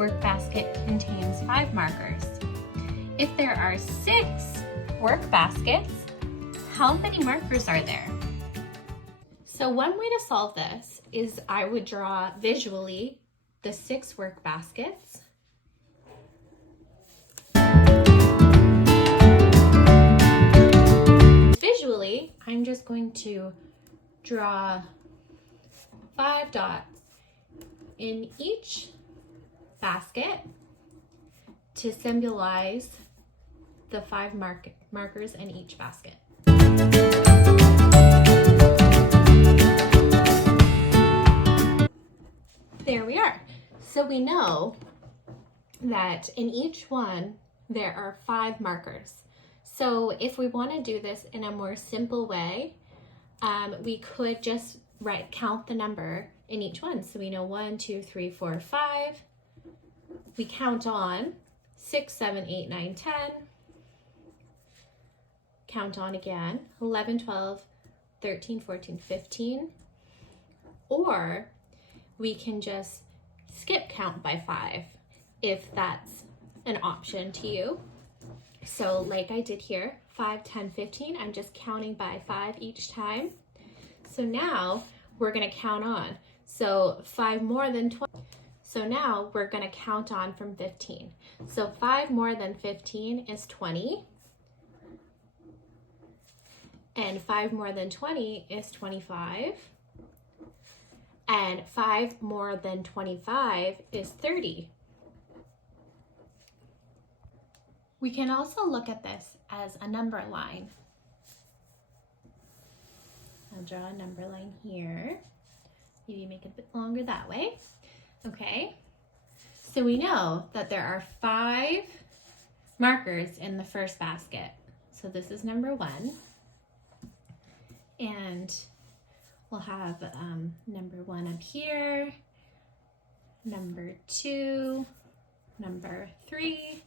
work basket contains 5 markers. If there are 6 work baskets, how many markers are there? So one way to solve this is I would draw visually the 6 work baskets. Visually, I'm just going to draw 5 dots in each basket to symbolize the 5 markers in each basket. There we are. So we know that in each one there are 5 markers. So if we want to do this in a more simple way, we could just count the number in each one. So we know 1, 2, 3, 4, 5. We count on 6, 7, 8, 9, 10. Count on again, 11, 12, 13, 14, 15. Or we can just skip count by 5 if that's an option to you. So like I did here, 5, 10, 15, I'm just counting by 5 each time. So now we're gonna count on. So 5 more than 20. So now we're gonna count on from 15. So 5 more than 15 is 20. And 5 more than 20 is 25. And 5 more than 25 is 30. We can also look at this as a number line. I'll draw a number line here. Maybe make it a bit longer that way. Okay, so we know that there are 5 markers in the first basket. So this is number 1. And we'll have number 1 up here, number 2, number 3,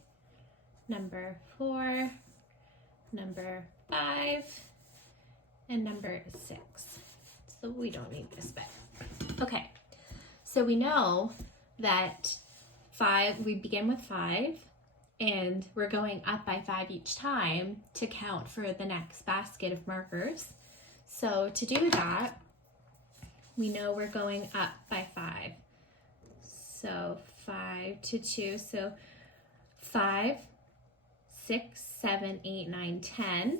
number 4, number 5, and number 6. So we don't need this bit. Okay, so we know that 5, we begin with 5, and we're going up by 5 each time to count for the next basket of markers. So to do that, we know we're going up by 5. So 5 to 2, so 5, 6, 7, 8, 9, 10.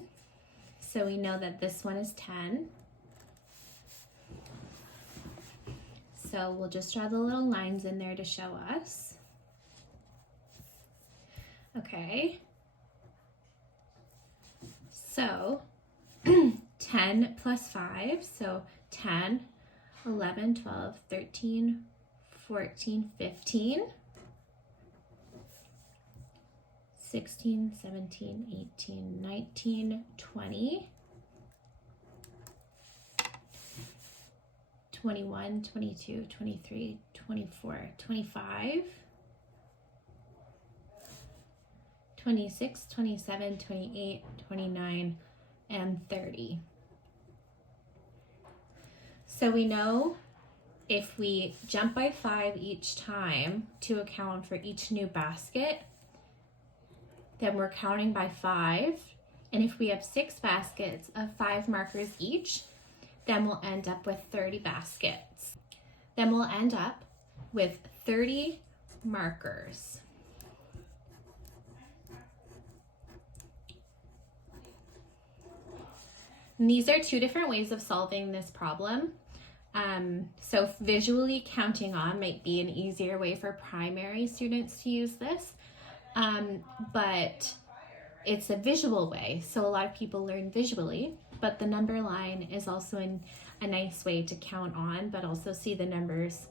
So we know that this one is 10. So we'll just draw the little lines in there to show us. Okay. So 10 plus 5, so 10, 11, 12, 13, 14, 15, 16, 17, 18, 19, 20, 21, 22, 23, 24, 25, 26, 27, 28, 29, and 30. So we know if we jump by 5 each time to account for each new basket, then we're counting by 5. And if we have 6 baskets of 5 markers each, then we'll end up with 30 baskets. Then we'll end up with 30 markers. And these are 2 different ways of solving this problem. So visually counting on might be an easier way for primary students to use this, but it's a visual way. So a lot of people learn visually, but the number line is also a nice way to count on, but also see the numbers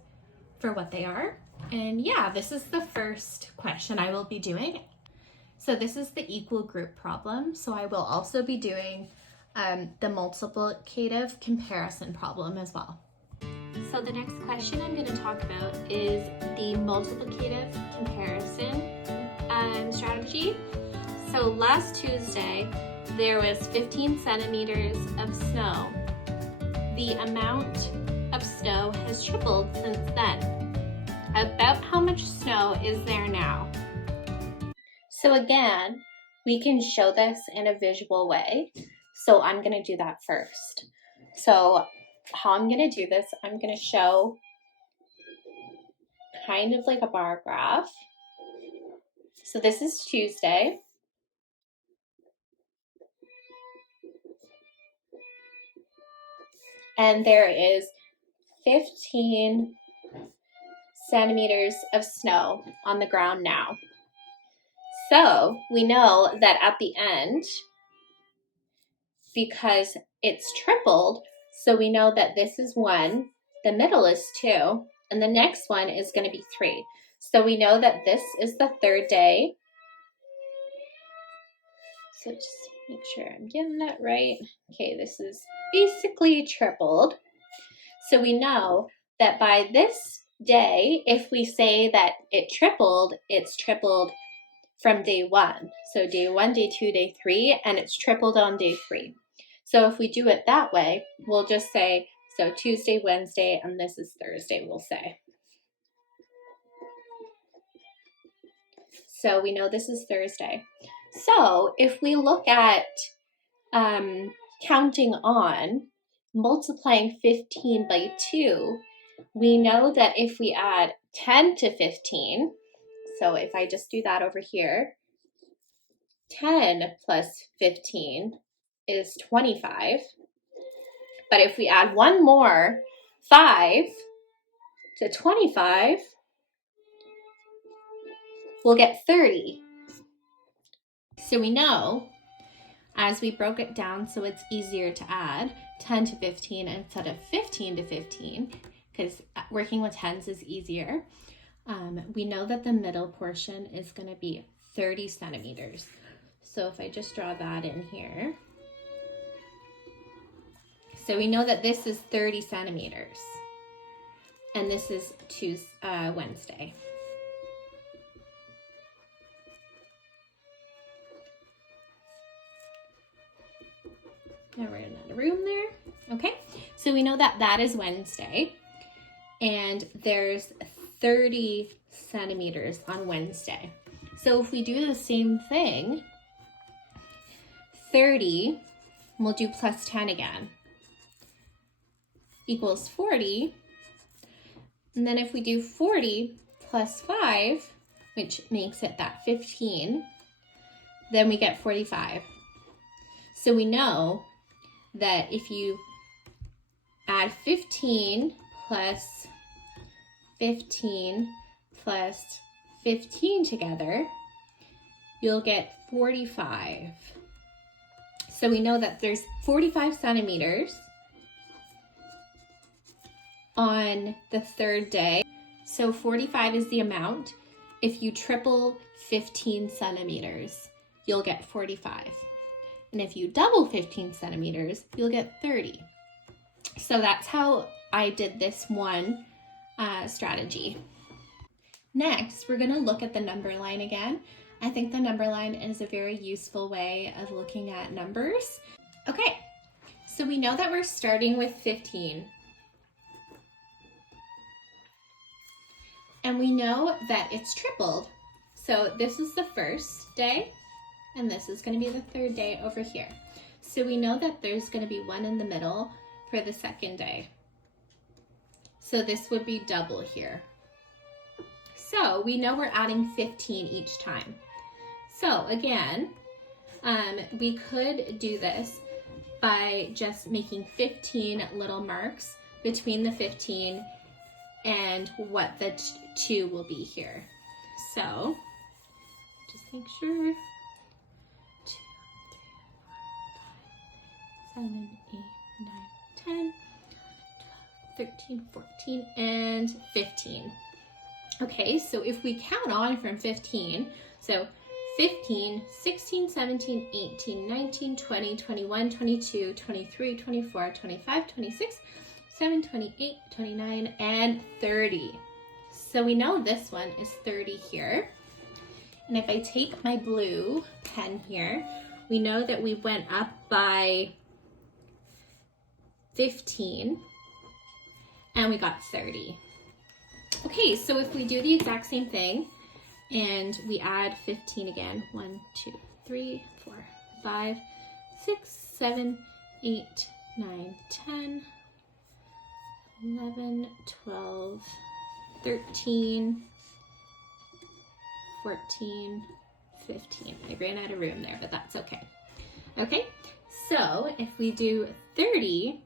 for what they are. And yeah, this is the first question I will be doing. So this is the equal group problem. So I will also be doing the multiplicative comparison problem as well. So the next question I'm going to talk about is the multiplicative comparison strategy. So last Tuesday, there was 15 centimeters of snow. The amount of snow has tripled since then. about how much snow is there now. So again, we can show this in a visual way. So I'm going to do that first. So how I'm going to do this, I'm going to show kind of like a bar graph. So this is Tuesday. And there is 15 centimeters of snow on the ground now. So we know that at the end, because it's tripled, so we know that this is 1, the middle is 2, and the next one is going to be 3. So we know that this is the 3rd day. So just make sure I'm getting that right. Okay, this is basically tripled. So we know that by this day, if we say that it's tripled from day 1. So day 1, day 2, day 3, and it's tripled on day 3. So if we do it that way, we'll just say, so Tuesday, Wednesday, and this is Thursday, we'll say. So we know this is Thursday. So if we look at counting on, multiplying 15 by 2, we know that if we add 10 to 15, so if I just do that over here, 10 plus 15 is 25. But if we add one more, 5 to 25, we'll get 30. So we know, as we broke it down so it's easier to add 10 to 15 instead of 15 to 15, because working with tens is easier, we know that the middle portion is going to be 30 centimeters. So if I just draw that in here, so we know that this is 30 centimeters, and this is Wednesday. Now we're in another room there. Okay, so we know that that is Wednesday, and there's 30 centimeters on Wednesday. So if we do the same thing, 30, we'll do plus 10 again, equals 40. And then if we do 40 plus 5, which makes it that 15, then we get 45. So we know that if you add 15 plus 15 plus 15 together, you'll get 45. So we know that there's 45 centimeters on the 3rd day. So 45 is the amount. If you triple 15 centimeters, you'll get 45. And if you double 15 centimeters, you'll get 30. So that's how I did this one strategy. Next, we're going to look at the number line again. I think the number line is a very useful way of looking at numbers. Okay, so we know that we're starting with 15. And we know that it's tripled. So this is the 1st day, and this is going to be the 3rd day over here. So we know that there's going to be 1 in the middle for the 2nd day. So this would be double here. So we know we're adding 15 each time. So again, we could do this by just making 15 little marks between the 15 and what the 2 will be here. So just make sure. 2, 3, 4, 5, 6, 7, 8, 9, 10, 12, 13, 14, and 15. Okay, so if we count on from 15, so 15, 16, 17, 18, 19, 20, 21, 22, 23, 24, 25, 26, 7, 28, 29, and 30. So we know this one is 30 here. And if I take my blue pen here, we know that we went up by 15 and we got 30. Okay. Okay, so if we do the exact same thing and we add 15 again, 1, 2, 3, 4, 5, 6, 7, 8, 9, 10, 11, 12, 13, 14, 15. I ran out of room there, but that's okay. Okay, so if we do 30,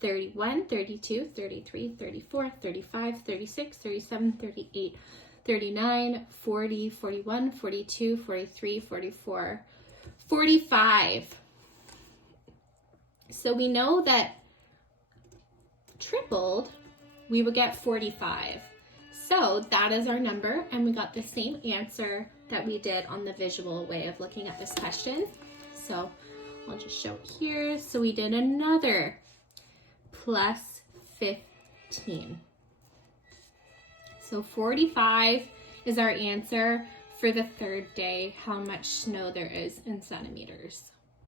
31, 32, 33, 34, 35, 36, 37, 38, 39, 40, 41, 42, 43, 44, 45. So we know that tripled, we would get 45. So that is our number, and we got the same answer that we did on the visual way of looking at this question. So I'll just show it here. So we did another plus 15. So 45 is our answer for the third day, how much snow there is in centimeters.